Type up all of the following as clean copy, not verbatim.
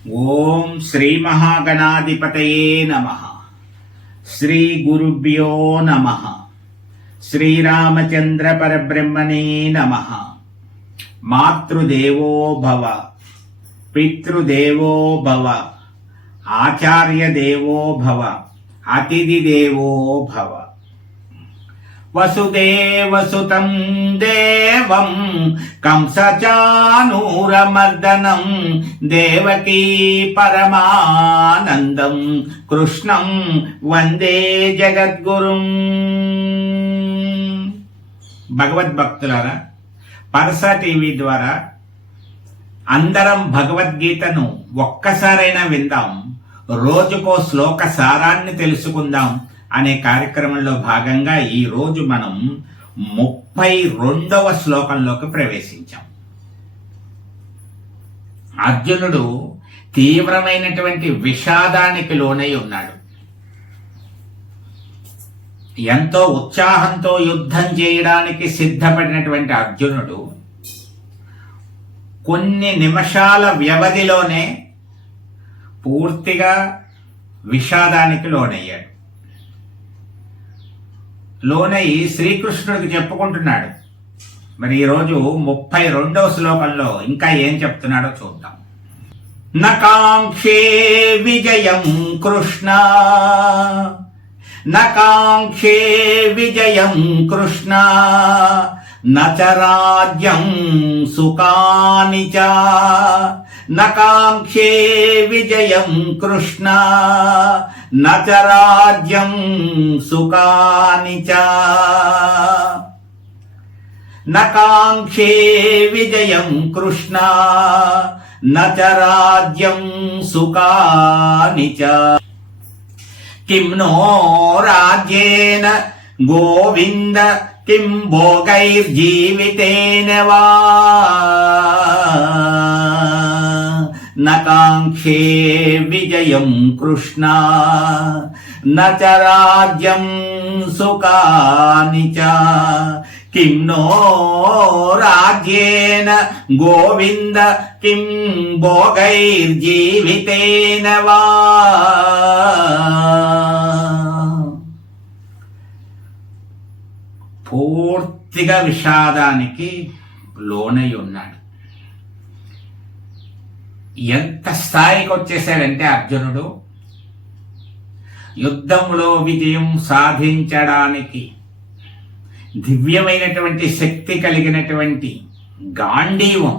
ఓం శ్రీ మహాగణాధిపతయే నమః. శ్రీ గురుభ్యో నమః. శ్రీరామచంద్ర పరబ్రహ్మణే నమః. మాతృదేవో భవ, పితృదేవో భవ, ఆచార్య దేవో భవ, అతిథి దేవో భవ. వసుదేవసుతం దేవం కంసచానూరమర్దనం దేవకీ పరమానందం కృష్ణం వందే జగద్గురుం. భగవద్భక్తులారా, పరస టీవీ ద్వారా అందరం భగవద్గీతను ఒక్కసారైనా విందాం, రోజుకో శ్లోక సారాన్ని తెలుసుకుందాం అనే కార్యక్రమంలో భాగంగా ఈరోజు మనం 32వ శ్లోకంలోకి ప్రవేశించాం. అర్జునుడు తీవ్రమైనటువంటి విషాదానికి లోనై ఉన్నాడు. ఎంతో ఉత్సాహంతో యుద్ధం చేయడానికి సిద్ధపడినటువంటి అర్జునుడు కొన్ని నిమిషాల వ్యవధిలోనే పూర్తిగా విషాదానికి లోనయ్యాడు. లోనై శ్రీకృష్ణుడికి చెప్పుకుంటున్నాడు. మరి ఈరోజు 32వ శ్లోకంలో ఇంకా ఏం చెప్తున్నాడో చూద్దాం. నకాంక్షే విజయం కృష్ణ, నకాంక్షే విజయం కృష్ణ, నచ రాజ్యం సుఖాని చ. నకాంక్షే విజయం కృష్ణ, నచ రాజ్యం సుఖాని చ. నకాంక్షే విజయం కృష్ణ, నచ రాజ్యం సుఖాని చ. కిం నో రాజ్యేన గోవింద, కిం భోగైర్జీవితేన వా. నకాంక్షే విజయం కృష్ణ, నచ రాజ్యం సుఖాని చ. కిం నో రాజ్యేన గోవింద, కిం భోగైర్జీవితేన వా. పూర్తిగా విషాదానికి లోనై ఉన్నాడు. ఎంత స్థాయికి వచ్చేసాడంటే అర్జునుడు, యుద్ధంలో విజయం సాధించడానికి దివ్యమైనటువంటి శక్తి కలిగినటువంటి గాంధీవం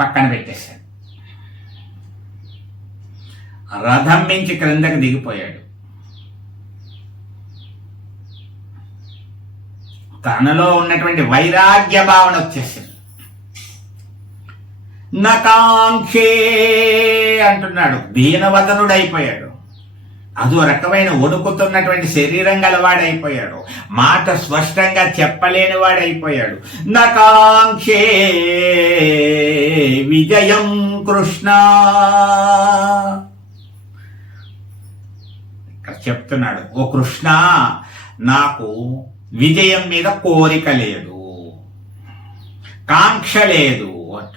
పక్కన పెట్టేశాడు. రథం నుంచి క్రిందకి దిగిపోయాడు. తనలో ఉన్నటువంటి వైరాగ్య భావన వచ్చేసింది. నకాంక్షే అంటున్నాడు, దీనవదనుడైపోయాడు. అదో రకమైన వణుకుతున్నటువంటి శరీరం గలవాడైపోయాడు. మాట స్పష్టంగా చెప్పలేని వాడైపోయాడు. నకాంక్షే విజయం కృష్ణ. ఇక్కడ చెప్తున్నాడు, ఓ కృష్ణ, నాకు విజయం మీద కోరిక లేదు, కాంక్ష లేదు అంట.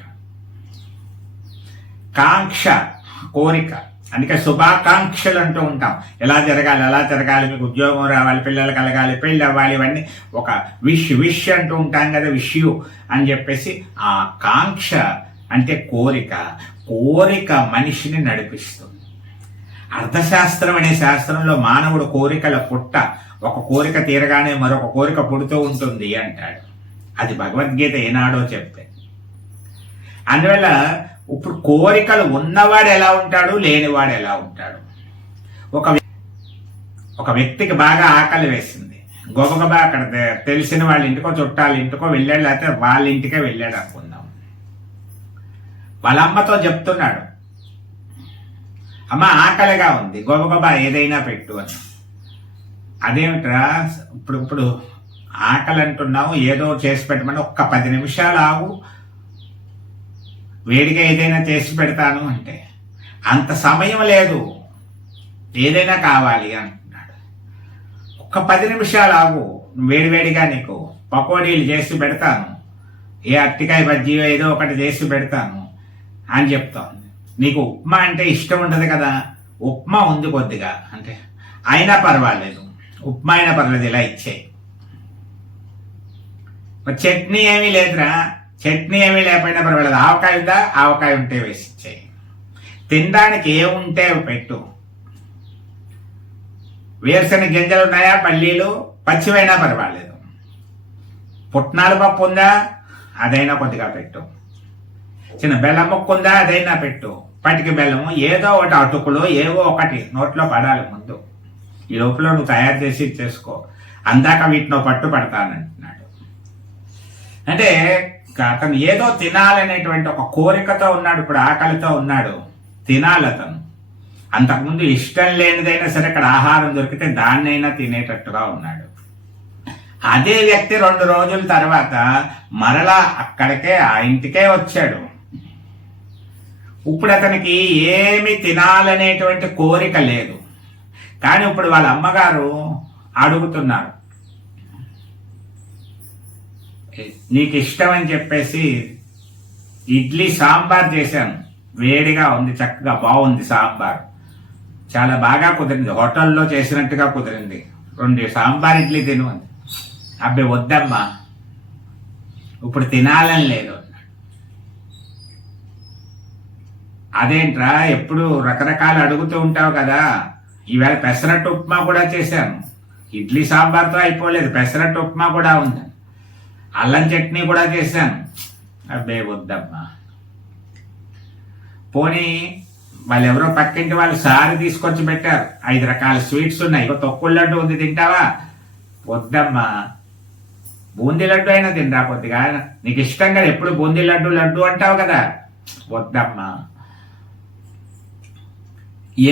కాంక్ష, కోరిక, అందుకే శుభాకాంక్షలు అంటూ ఉంటాం. ఎలా జరగాలి, అలా జరగాలి, మీకు ఉద్యోగం రావాలి, పిల్లలు కలగాలి, పెళ్ళి అవ్వాలి, ఇవన్నీ ఒక విష్ అంటూ ఉంటాం కదా, విష్యు అని చెప్పేసి. ఆ కాంక్ష అంటే కోరిక. కోరిక మనిషిని నడిపిస్తుంది. అర్థశాస్త్రం అనే శాస్త్రంలో మానవుడు కోరికల పుట్ట, ఒక కోరిక తీరగానే మరొక కోరిక పుడుతూ ఉంటుంది అంటాడు. అది భగవద్గీత ఏనాడో చెప్తే. అందువల్ల ఇప్పుడు కోరికలు ఉన్నవాడు ఎలా ఉంటాడు, లేనివాడు ఎలా ఉంటాడు. ఒక వ్యక్తికి బాగా ఆకలి వేసింది, గొప్పగా అక్కడ తెలిసిన వాళ్ళ ఇంటికో చుట్టాల ఇంటికో వెళ్ళాడు, లేకపోతే వాళ్ళ ఇంటికే వెళ్ళాడు అనుకుందాం. వాళ్ళ అమ్మతో చెప్తున్నాడు, అమ్మ ఆకలిగా ఉంది, గొప్పగా ఏదైనా పెట్టు అని. అదేమిట్రా ఇప్పుడు ఆకలి అంటున్నావు, ఏదో చేసి పెట్టమని, ఒక్క 10 నిమిషాలు ఆగు, వేడిగా ఏదైనా చేసి పెడతాను అంటే, అంత సమయం లేదు, ఏదైనా కావాలి అంటున్నాడు. ఒక్క 10 నిమిషాలు ఆగు, వేడివేడిగా నీకు పకోడీలు చేసి పెడతాను, ఏ అరటికాయ బజ్జీయో ఏదో ఒకటి చేసి పెడతాను అని చెప్తోంది. నీకు ఉప్మా అంటే ఇష్టం ఉండదు కదా, ఉప్మా ఉంది కొద్దిగా అంటే అయినా పర్వాలేదు, ఉప్మా అయినా పర్వాలేదు, ఇలా ఇచ్చేయి. చట్నీ ఏమీ లేదురా, చట్నీ ఏమీ లేకపోయినా పర్వాలేదు, ఆవకాయ ఉందా, ఆవకాయ ఉంటే వేసి ఇచ్చేయి. తినడానికి ఏముంటే పెట్టు. వేరుశనగ గింజలు ఉన్నాయా, పల్లీలు పచ్చివైనా పర్వాలేదు, పుట్నాల పప్పు ఉందా అదైనా కొద్దిగా పెట్టు, చిన్న బెల్లం ముక్క ఉందా అదైనా పెట్టు, పటికి బెల్లము ఏదో ఒకటి, అటుకులు ఏవో ఒకటి నోట్లో పడాలి ముందు. ఈ లోపల నువ్వు తయారు చేసి ఇచ్చేసుకో, అందాక వీటినో పట్టు పడతానంటున్నాడు. అంటే అతను ఏదో తినాలనేటువంటి ఒక కోరికతో ఉన్నాడు, ఇప్పుడు ఆకలితో ఉన్నాడు, తినాలి అతను. అంతకుముందు ఇష్టం లేనిదైనా సరే ఇక్కడ ఆహారం దొరికితే దాన్నైనా తినేటట్టుగా ఉన్నాడు. అదే వ్యక్తి 2 రోజుల తర్వాత మరలా అక్కడికే ఆ ఇంటికే వచ్చాడు. ఇప్పుడు అతనికి ఏమి తినాలనేటువంటి కోరిక లేదు, కానీ ఇప్పుడు వాళ్ళ అమ్మగారు అడుగుతున్నారు, నీకు ఇష్టం అని చెప్పేసి ఇడ్లీ సాంబార్ చేశాను, వేడిగా ఉంది, చక్కగా బాగుంది సాంబార్, చాలా బాగా కుదిరింది, హోటల్లో చేసినట్టుగా కుదిరింది, 2 సాంబార్ ఇడ్లీ తిను అంది. అబ్బే వద్దమ్మా, ఇప్పుడు తినాలని లేదు. అదేంట్రా ఎప్పుడు రకరకాలు అడుగుతూ ఉంటావు కదా, ఈవేళ పెసరట్టు ఉప్మా కూడా చేశాను, ఇడ్లీ సాంబార్తో అయిపోలేదు, పెసరట్టు ఉప్మా కూడా ఉంది, అల్లం చట్నీ కూడా చేశాను. అబ్బే వద్దమ్మా. పోనీ వాళ్ళు ఎవరో పక్కింటి వాళ్ళు సారి తీసుకొచ్చి పెట్టారు, 5 రకాల స్వీట్స్ ఉన్నాయి, ఇక తొక్కుడు లడ్డు ఉంది, తింటావా? వద్దమ్మా. బూందీ లడ్డు అయినా తింటా కొద్దిగా, నీకు ఇష్టం కదా, ఎప్పుడు బూందీ లడ్డు లడ్డు అంటావు కదా, వద్దమ్మా.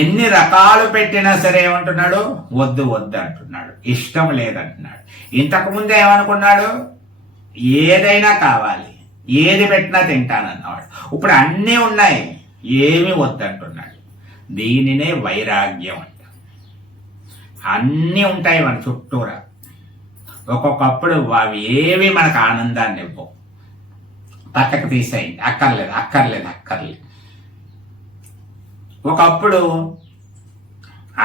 ఎన్ని రకాలు పెట్టినా సరే ఏమంటున్నాడు, వద్దు వద్దు అంటున్నాడు, ఇష్టం లేదంటున్నాడు. ఇంతకు ముందే ఏమనుకున్నాడు, ఏదైనా కావాలి, ఏది పెట్టినా తింటానన్నవాడు. ఇప్పుడు అన్నీ ఉన్నాయి, ఏమి వద్దంటున్నాడు. దీనినే వైరాగ్యం అంట. అన్నీ ఉంటాయి మన చుట్టూరా, ఒక్కొక్కప్పుడు అవి ఏవి మనకు ఆనందాన్ని ఇవ్వవు, పక్కకు తీసేయండి, అక్కర్లేదు అక్కర్లేదు అక్కర్లేదు. ఒకప్పుడు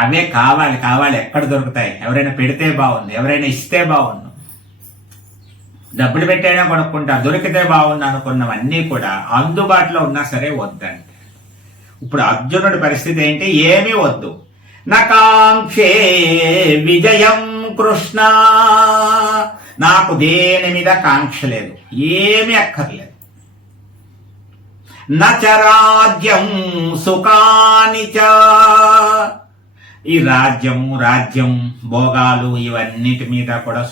అవే కావాలి కావాలి, ఎక్కడ దొరుకుతాయి, ఎవరైనా పెడితే బాగుంది, ఎవరైనా ఇస్తే బాగుండు, డబ్బులు పెట్టైనా కొనుక్కుంటా, దొరికితే బాగుంది అనుకున్నవన్నీ కూడా అందుబాటులో ఉన్నా సరే వద్దండి. ఇప్పుడు అర్జునుడి పరిస్థితి ఏంటి, ఏమీ వద్దు. నకాంక్షే విజయం కృష్ణ, నాకు దేని మీద కాంక్ష లేదు, ఏమీ అక్కర్లేదు. నచరాజ్యం సుఖానిచ, ఈ రాజ్యం భోగాలు ఇవన్నిటి మీద కూడా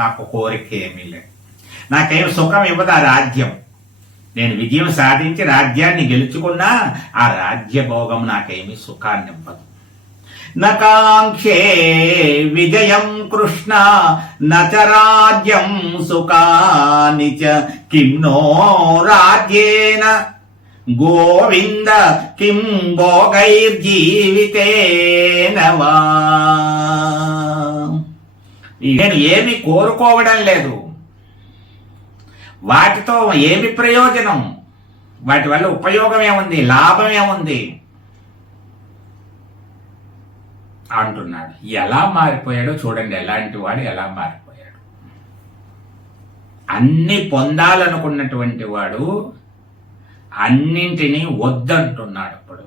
నాకు కోరిక ఏమీ లేదు, నాకేం సుఖం ఇవ్వదు ఆ రాజ్యం. నేను విజయం సాధించి రాజ్యాన్ని గెలుచుకున్నా ఆ రాజ్య భోగం నాకేమీ సుఖాన్ని ఇవ్వదు. నకాంక్షే విజయం కృష్ణ నచ రాజ్యం సుఖానిచ, కిం నో రాజ్యేన గోవింద కిం భోగైర్జీవితేన వా. నేను ఏమి కోరుకోవడం లేదు, వాటితో ఏమి ప్రయోజనం, వాటి వల్ల ఉపయోగం ఏముంది, లాభం ఏముంది అంటున్నాడు. ఎలా మారిపోయాడో చూడండి, ఎలాంటి వాడు ఎలా మారిపోయాడు. అన్ని పొందాలనుకున్నటువంటి వాడు అన్నింటినీ వద్దంటున్నాడు. ఇప్పుడు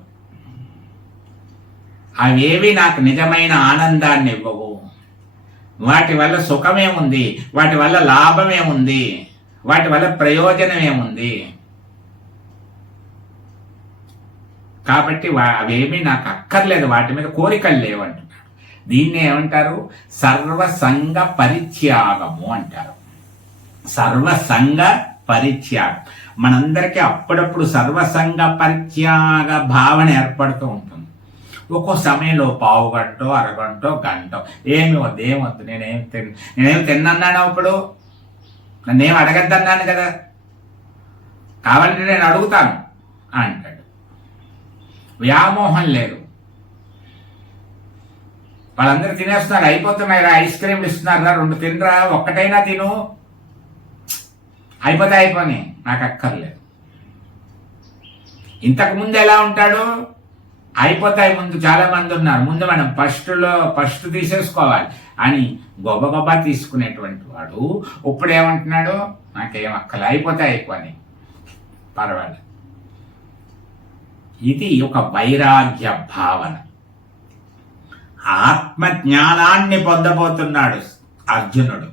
అవేవి నాకు నిజమైన ఆనందాన్ని ఇవ్వవు, వాటి వల్ల సుఖమేముంది, వాటి వల్ల లాభమేముంది, వాటి వల్ల ప్రయోజనం ఏముంది, కాబట్టి అవేమీ నాకు అక్కర్లేదు, వాటి మీద కోరికలు లేవంటున్నాడు. దీన్ని ఏమంటారు, సర్వసంగ పరిత్యాగము అంటారు. సర్వసంగ పరిత్యాగం. మనందరికీ అప్పుడప్పుడు సర్వసంగ పరిత్యాగ భావన ఏర్పడుతూ ఉంటుంది. ఒక్కో సమయంలో పావు గంటో అరగంటో గంటో ఏమి వద్దు ఏమొద్దు, నేనేం తిన్నాను, అప్పుడు నన్నేం అడగద్దన్నాను కదా, కావాలంటే నేను అడుగుతాను అంటాడు. వ్యామోహం లేదు. వాళ్ళందరూ తినేస్తున్నారు, అయిపోతున్నాయి రా, ఐస్ క్రీమ్లు ఇస్తున్నారు రా, 2 తినరా, ఒక్కటైనా తిను, అయిపోతే అయిపోయి, నాకు అక్కర్లేదు. ఇంతకుముందు ఎలా ఉంటాడు? అయిపోతాయి, ముందు చాలా మంది ఉన్నారు, ముందు మనం ఫస్ట్ తీసేసుకోవాలి అని గొప్ప తీసుకునేటువంటి వాడు ఇప్పుడు ఏమంటున్నాడు? నాకేం అక్కలు అయిపోతాయి అని, పర్వాలేదు. ఇది ఒక వైరాగ్య భావన. ఆత్మజ్ఞానాన్ని పొందబోతున్నాడు అర్జునుడు.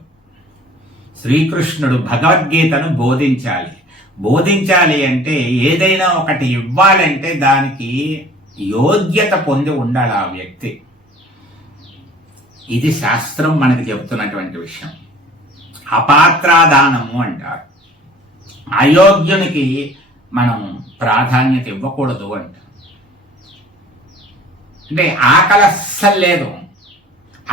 శ్రీకృష్ణుడు భగవద్గీతను బోధించాలి అంటే ఏదైనా ఒకటి ఇవ్వాలంటే దానికి యోగ్యత పొంది ఉండాలి ఆ వ్యక్తి. ఇది శాస్త్రం మనకి చెబుతున్నటువంటి విషయం. అపాత్రాదానము అంటారు. అయోగ్యునికి మనం ప్రాధాన్యత ఇవ్వకూడదు అంటారు. అంటే ఆకలి అస్సలు లేదు,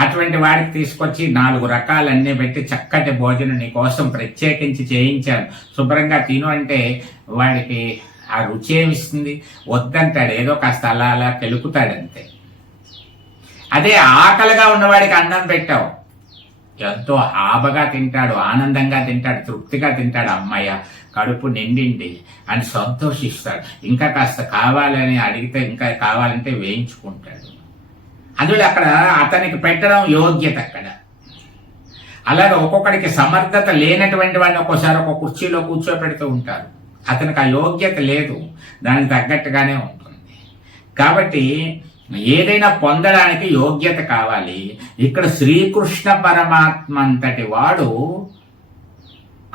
అటువంటి వాడికి తీసుకొచ్చి 4 రకాలన్నీ పెట్టి చక్కటి భోజనం నీ కోసం ప్రత్యేకించి చేయించాను, శుభ్రంగా తిను అంటే వాడికి ఆ రుచి ఏమిస్తుంది? వద్దంటాడు, ఏదో కాస్త అలా కెలుకుతాడంతే. అదే ఆకలిగా ఉన్నవాడికి అన్నం పెట్టావు, ఎంతో ఆబగా తింటాడు, ఆనందంగా తింటాడు, తృప్తిగా తింటాడు. అమ్మయ్య కడుపు నిండింది అని సంతోషిస్తాడు. ఇంకా కాస్త కావాలని అడిగితే ఇంకా కావాలంటే వేయించుకుంటాడు. అందులో అక్కడ అతనికి పెట్టడం యోగ్యత. అక్కడ అలాగే ఒక్కొక్కడికి సమర్థత లేనటువంటి వాడిని ఒక్కోసారి ఒక కుర్చీలో కూర్చోపెడుతూ ఉంటారు. అతనికి ఆ యోగ్యత లేదు, దానికి తగ్గట్టుగానే ఉంటుంది. కాబట్టి ఏదైనా పొందడానికి యోగ్యత కావాలి. ఇక్కడ శ్రీకృష్ణ పరమాత్మ అంతటి వాడు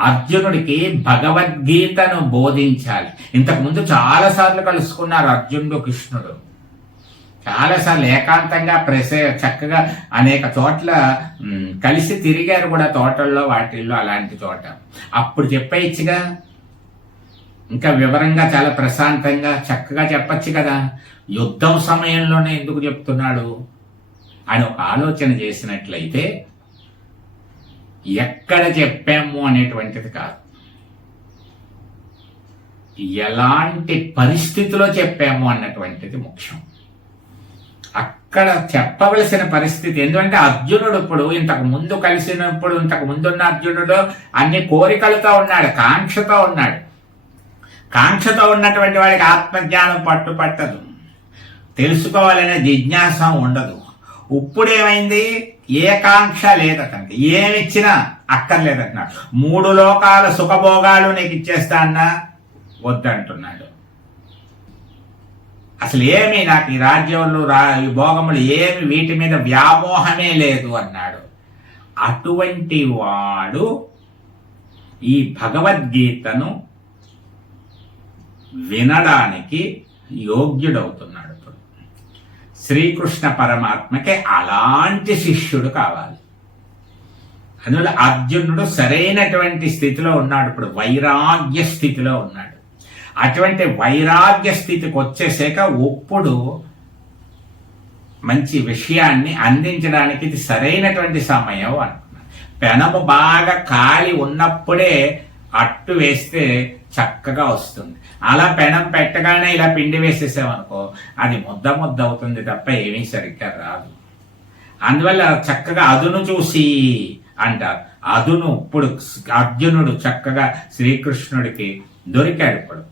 అర్జునుడికి భగవద్గీతను బోధించాలి. ఇంతకుముందు చాలాసార్లు కలుసుకున్నారు అర్జునుడు కృష్ణుడు, చాలాసార్లు ఏకాంతంగా చక్కగా అనేక చోట్ల కలిసి తిరిగారు కూడా, తోటల్లో వాటిల్లో అలాంటి చోట. అప్పుడు చెప్పేయచ్చుగా, ఇంకా వివరంగా చాలా ప్రశాంతంగా చక్కగా చెప్పచ్చు కదా. యుద్ధం సమయంలోనే ఎందుకు చెప్తున్నాడు అని ఒక ఆలోచన చేసినట్లయితే ఎక్కడ చెప్పాము అనేటువంటిది కాదు, ఎలాంటి పరిస్థితిలో చెప్పాము అన్నటువంటిది ముఖ్యం. అక్కడ చెప్పవలసిన పరిస్థితి. ఎందుకంటే అర్జునుడు ఇప్పుడు ఇంతకు ముందు కలిసినప్పుడు, ఇంతకు ముందున్న అర్జునుడు అన్ని కోరికలతో ఉన్నాడు, కాంక్షతో ఉన్నాడు. కాంక్షతో ఉన్నటువంటి వాడికి ఆత్మజ్ఞానం పట్టదు, తెలుసుకోవాలనే జిజ్ఞాస ఉండదు. ఇప్పుడేమైంది? ఏ కాంక్ష లేదు అతనికి, ఏమిచ్చినా అక్కర్లేదంటున్నాడు. 3 లోకాల సుఖభోగాలు నీకు ఇచ్చేస్తా అన్నా వద్దంటున్నాడు. అసలు ఏమి నాకు ఈ రాజ్యములు ఈ భోగములు ఏమి, వీటి మీద వ్యామోహమే లేదు అన్నాడు. అటువంటి వాడు ఈ భగవద్గీతను వినడానికి యోగ్యుడవుతున్నాడు. ఇప్పుడు శ్రీకృష్ణ పరమాత్మకి అలాంటి శిష్యుడు కావాలి. అందువల్ల అర్జునుడు సరైనటువంటి స్థితిలో ఉన్నాడు, ఇప్పుడు వైరాగ్య స్థితిలో ఉన్నాడు. అటువంటి వైరాగ్య స్థితికి వచ్చేసాక ఇప్పుడు మంచి విషయాన్ని అందించడానికి ఇది సరైనటువంటి సమయం అంటున్నాడు. పెనము బాగా కాలి ఉన్నప్పుడే అట్టు వేస్తే చక్కగా వస్తుంది. అలా పెనం పెట్టగానే ఇలా పిండి వేసేసామనుకో అది ముద్ద అవుతుంది తప్ప ఏమీ సరిగ్గా రాదు. అందువల్ల చక్కగా అదును చూసి అంటారు. అదును ఇప్పుడు అర్జునుడు చక్కగా శ్రీకృష్ణుడికి దొరికాడు. ఇప్పుడు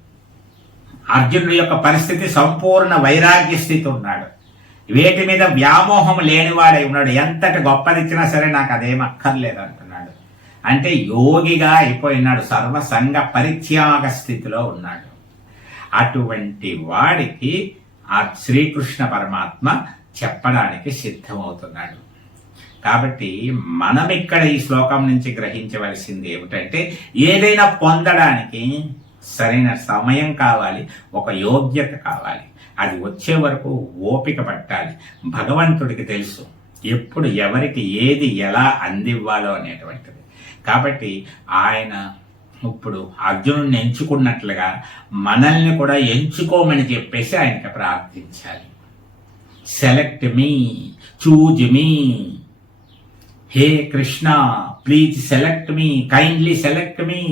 అర్జునుడి యొక్క పరిస్థితి సంపూర్ణ వైరాగ్య స్థితి ఉన్నాడు, వేటి మీద వ్యామోహం లేనివాడై ఉన్నాడు. ఎంతటి గొప్పదిచ్చినా సరే నాకు అదేం అక్కర్లేదు అంటున్నాడు. అంటే యోగిగా అయిపోయినాడు, సర్వసంగ పరిత్యాగ స్థితిలో ఉన్నాడు. అటువంటి వాడికి ఆ శ్రీకృష్ణ పరమాత్మ చెప్పడానికి సిద్ధమవుతున్నాడు. కాబట్టి మనం ఇక్కడ ఈ శ్లోకం నుంచి గ్రహించవలసింది ఏమిటంటే, ఏదైనా పొందడానికి సరైన సమయం కావాలి, ఒక యోగ్యత కావాలి. అది వచ్చే వరకు ఓపిక పట్టాలి. భగవంతుడికి తెలుసు ఎప్పుడు ఎవరికి ఏది ఎలా అందివ్వాలో అనేటువంటిది. కాబట్టి ఆయన ఇప్పుడు అర్జునుడిని ఎంచుకున్నట్లుగా మనల్ని కూడా ఎంచుకోమని చెప్పేసి ఆయనకి ప్రార్థించాలి. Select me, choose me, hey Krishna please select me, kindly select me,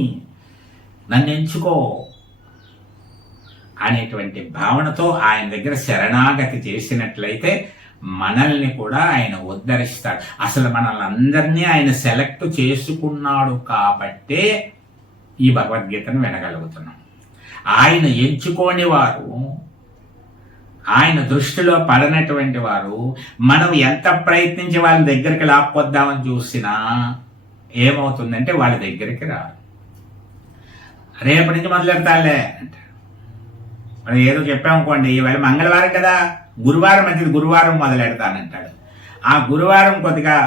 నన్ను ఎంచుకో అనేటువంటి భావనతో ఆయన దగ్గర శరణాగతి చేసినట్లయితే మనల్ని కూడా ఆయన ఉద్ధరిస్తాడు. అసలు మనల్ని అందరినీ ఆయన సెలెక్ట్ చేసుకున్నాడు కాబట్టే ఈ భగవద్గీతను వినగలుగుతున్నాం. ఆయన ఎంచుకోని వారు, ఆయన దృష్టిలో పడనటువంటి వారు మనం ఎంత ప్రయత్నించి వాళ్ళ దగ్గరికి లాక్కొద్దామని చూసినా ఏమవుతుందంటే వాళ్ళ దగ్గరికి రారు. రేపటి నుంచి మొదలెడతాలే అంటారు. మనం ఏదో చెప్పామనుకోండి, ఇవాళ మంగళవారం కదా, గురువారం మంచిది, గురువారం మొదలెడతానంటాడు. ఆ గురువారం కొద్దిగా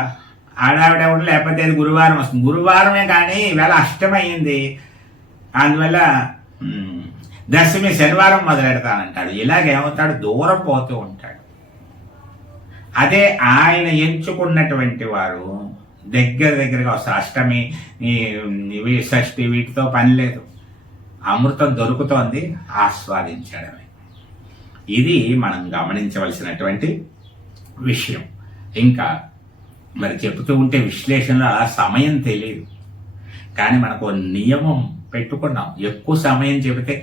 ఆడావిడవుడు, లేకపోతే అది గురువారం వస్తుంది. గురువారమే కానీ ఈవేళ అష్టమయ్యింది, అందువల్ల దశమి శనివారం మొదలెడతానంటాడు. ఇలాగేమవుతాడు, దూరం పోతూ ఉంటాడు. అదే ఆయన ఎంచుకున్నటువంటి వారు దగ్గరగా వస్తారు. అష్టమి, షష్ఠి వీటితో పని లేదు, అమృతం దొరుకుతోంది, ఆస్వాదించడమే. ఇది మనం గమనించవలసినటువంటి విషయం. ఇంకా మరి చెబుతూ ఉంటే విశ్లేషణలో అలా సమయం తెలియదు, కానీ మనకు నియమం పెట్టుకున్నాం. ఎక్కువ సమయం చెబితే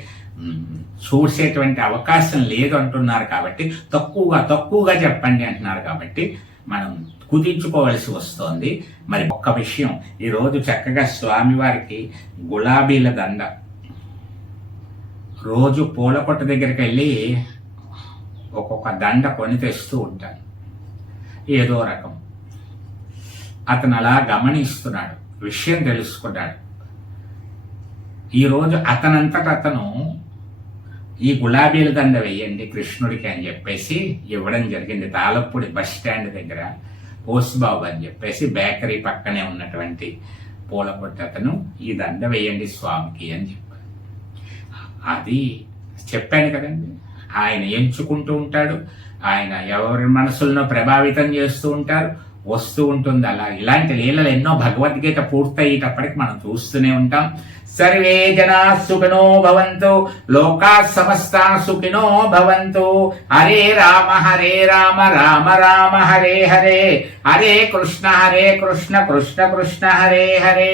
చూసేటువంటి అవకాశం లేదు అంటున్నారు కాబట్టి తక్కువగా చెప్పండి అంటున్నారు కాబట్టి మనం కుదించుకోవాల్సి వస్తోంది. మరి ఒక్క విషయం, ఈరోజు చక్కగా స్వామివారికి గులాబీల దండ, రోజు పూల కొట్టు దగ్గరికి వెళ్ళి ఒక్కొక్క దండ కొని తెస్తూ ఉంటాను. ఏదో రకం అతను అలా గమనిస్తున్నాడు, విషయం తెలుసుకున్నాడు. ఈరోజు అతను ఈ గులాబీల దండ వేయండి కృష్ణుడికి అని చెప్పేసి ఇవ్వడం జరిగింది. తాళపూడి బస్ స్టాండ్ దగ్గర పోస్బాబు అని చెప్పేసి బేకరీ పక్కనే ఉన్నటువంటి పూల కొట్టు అతను ఈ దండ వేయండి స్వామికి అని చెప్పాడు. అది చెప్పాను కదండి, ఆయన ఎంచుకుంటూ ఉంటాడు, ఆయన ఎవరి మనసులను ప్రభావితం చేస్తూ ఉంటారు, వస్తూ ఉంటుంది. అలా ఇలాంటి లీలలు ఎన్నో భగవద్గీత పూర్తయ్యేటప్పటికి మనం చూస్తూనే ఉంటాం. సర్వే జనా సుఖినో భవంతు, లోకా సమస్తా సుఖినో భవంతు. హరే రామ రామ రామ హరే హరే, హరే కృష్ణ కృష్ణ కృష్ణ హరే హరే.